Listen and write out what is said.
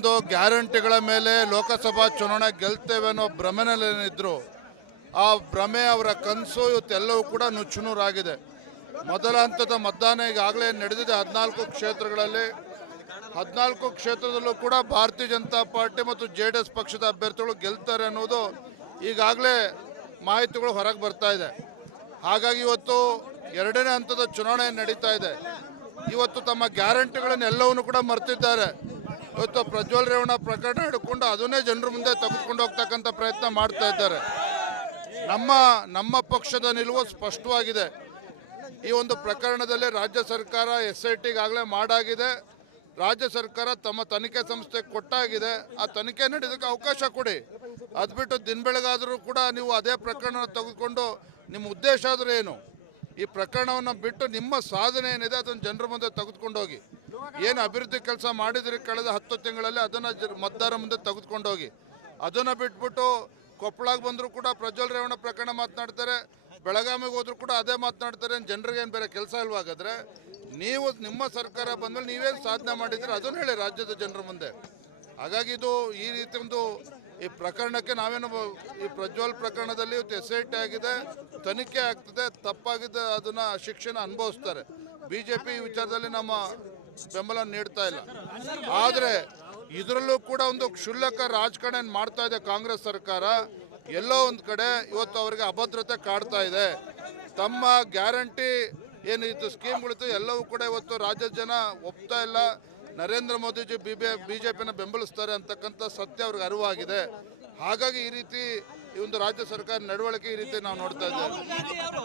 ಒಂದು ಗ್ಯಾರಂಟಿಗಳ ಮೇಲೆ ಲೋಕಸಭಾ ಚುನಾವಣೆ ಗೆಲ್ತೇವೆ ಅನ್ನೋ ಭ್ರಮೆನಲ್ಲೇನಿದ್ರು ಆ ಭ್ರಮೆ ಅವರ ಕನಸು ಇವತ್ತೆಲ್ಲವೂ ಕೂಡ ನುಚ್ಚುನೂರಾಗಿದೆ. ಮೊದಲ ಹಂತದ ಮತದಾನ ಈಗಾಗಲೇ ನಡೆದಿದೆ ಹದಿನಾಲ್ಕು ಕ್ಷೇತ್ರಗಳಲ್ಲಿ. ಹದಿನಾಲ್ಕು ಕ್ಷೇತ್ರದಲ್ಲೂ ಕೂಡ ಭಾರತೀಯ ಜನತಾ ಪಾರ್ಟಿ ಮತ್ತು ಜೆ ಡಿ ಎಸ್ ಪಕ್ಷದ ಅಭ್ಯರ್ಥಿಗಳು ಗೆಲ್ತಾರೆ ಅನ್ನೋದು ಈಗಾಗಲೇ ಮಾಹಿತಿಗಳು ಹೊರಗೆ ಬರ್ತಾ ಇದೆ. ಹಾಗಾಗಿ ಇವತ್ತು ಎರಡನೇ ಹಂತದ ಚುನಾವಣೆ ನಡೀತಾ ಇದೆ. ಇವತ್ತು ತಮ್ಮ ಗ್ಯಾರಂಟಿಗಳನ್ನು ಎಲ್ಲವನ್ನು ಕೂಡ ಮರ್ತಿದ್ದಾರೆ. ಇವತ್ತು ಪ್ರಜ್ವಲ್ ರೇವಣ್ಣ ಪ್ರಕರಣ ಹಿಡ್ಕೊಂಡು ಅದನ್ನೇ ಜನರ ಮುಂದೆ ತೆಗೆದುಕೊಂಡು ಹೋಗ್ತಕ್ಕಂಥ ಪ್ರಯತ್ನ ಮಾಡ್ತಾ ಇದ್ದಾರೆ. ನಮ್ಮ ನಮ್ಮ ಪಕ್ಷದ ನಿಲುವು ಸ್ಪಷ್ಟವಾಗಿದೆ. ಈ ಒಂದು ಪ್ರಕರಣದಲ್ಲಿ ರಾಜ್ಯ ಸರ್ಕಾರ ಎಸ್ ಐ ಟಿಗಾಗಲೇ ಮಾಡಾಗಿದೆ. ರಾಜ್ಯ ಸರ್ಕಾರ ತಮ್ಮ ತನಿಖೆ ಸಂಸ್ಥೆ ಕೊಟ್ಟಾಗಿದೆ. ಆ ತನಿಖೆ ನಡೆಯೋದಕ್ಕೆ ಅವಕಾಶ ಕೊಡಿ. ಅದು ಬಿಟ್ಟು ದಿನ ಬೆಳಗಾದರೂ ಕೂಡ ನೀವು ಅದೇ ಪ್ರಕರಣ ತೆಗೆದುಕೊಂಡು ನಿಮ್ಮ ಉದ್ದೇಶ ಆದರೂ ಏನು? ಈ ಪ್ರಕರಣವನ್ನು ಬಿಟ್ಟು ನಿಮ್ಮ ಸಾಧನೆ ಏನಿದೆ ಅದನ್ನು ಜನರ ಮುಂದೆ ತೆಗೆದುಕೊಂಡು ಹೋಗಿ. ಏನು ಅಭಿವೃದ್ಧಿ ಕೆಲಸ ಮಾಡಿದ್ರಿ ಕಳೆದ ಹತ್ತು ತಿಂಗಳಲ್ಲಿ ಅದನ್ನು ಮತದಾರ ಮುಂದೆ ತೆಗೆದುಕೊಂಡೋಗಿ. ಅದನ್ನು ಬಿಟ್ಬಿಟ್ಟು ಕೊಪ್ಪಳಾಗ ಬಂದರೂ ಕೂಡ ಪ್ರಜ್ವಲ್ ರೇವಣ್ಣ ಪ್ರಕರಣ ಮಾತನಾಡ್ತಾರೆ, ಬೆಳಗಾವಿಗೆ ಹೋದರೂ ಕೂಡ ಅದೇ ಮಾತನಾಡ್ತಾರೆ ಜನರಿಗೆ ಏನು ಬೇರೆ ಕೆಲಸ ಇಲ್ವಾಗಾದ್ರೆ ನೀವು ನಿಮ್ಮ ಸರ್ಕಾರ ಬಂದ್ಮೇಲೆ ನೀವೇನು ಸಾಧನೆ ಮಾಡಿದ್ರೆ ಅದನ್ನು ಹೇಳಿ ರಾಜ್ಯದ ಜನರ ಮುಂದೆ. ಹಾಗಾಗಿ ಇದು ಈ ರೀತಿ ಒಂದು ಈ ಪ್ರಕರಣಕ್ಕೆ ನಾವೇನು ಈ ಪ್ರಜ್ವಲ್ ಪ್ರಕರಣದಲ್ಲಿ ಎಸ್ ಐ ಟಿ ಆಗಿದೆ, ತನಿಖೆ ಆಗ್ತದೆ, ತಪ್ಪಾಗಿದೆ ಅದನ್ನ ಶಿಕ್ಷಣ ಅನುಭವಿಸ್ತಾರೆ. ಬಿ ಜೆ ಪಿ ವಿಚಾರದಲ್ಲಿ ನಮ್ಮ ಬೆಂಬಲ ನೀಡ್ತಾ ಇಲ್ಲ. ಆದರೆ ಇದರಲ್ಲೂ ಕೂಡ ಒಂದು ಕ್ಷುಲ್ಲಕ ರಾಜಕಾರಣ ಮಾಡ್ತಾ ಇದೆ ಕಾಂಗ್ರೆಸ್ ಸರ್ಕಾರ. ಎಲ್ಲೋ ಒಂದು ಕಡೆ ಇವತ್ತು ಅವರಿಗೆ ಅಭದ್ರತೆ ಕಾಡ್ತಾ ಇದೆ. ತಮ್ಮ ಗ್ಯಾರಂಟಿ ಏನಿತ್ತು, ಸ್ಕೀಮ್ಗಳಿತ್ತು, ಎಲ್ಲವೂ ಕೂಡ ಇವತ್ತು ರಾಜ್ಯದ ಜನ ಒಪ್ತಾ ಇಲ್ಲ. Narendra Modiji B B J ಪಿನ ಬೆಂಬಲಿಸ್ತಾರೆ ಅಂತಕ್ಕಂಥ ಸತ್ಯ ಅವ್ರಿಗೆ ಅರಿವಾಗಿದೆ. ಹಾಗಾಗಿ ಈ ರೀತಿ ಈ ಒಂದು ರಾಜ್ಯ ಸರ್ಕಾರ ನಡವಳಿಕೆ ಈ ರೀತಿ ನಾವು ನೋಡ್ತಾ ಇದ್ದೇವೆ.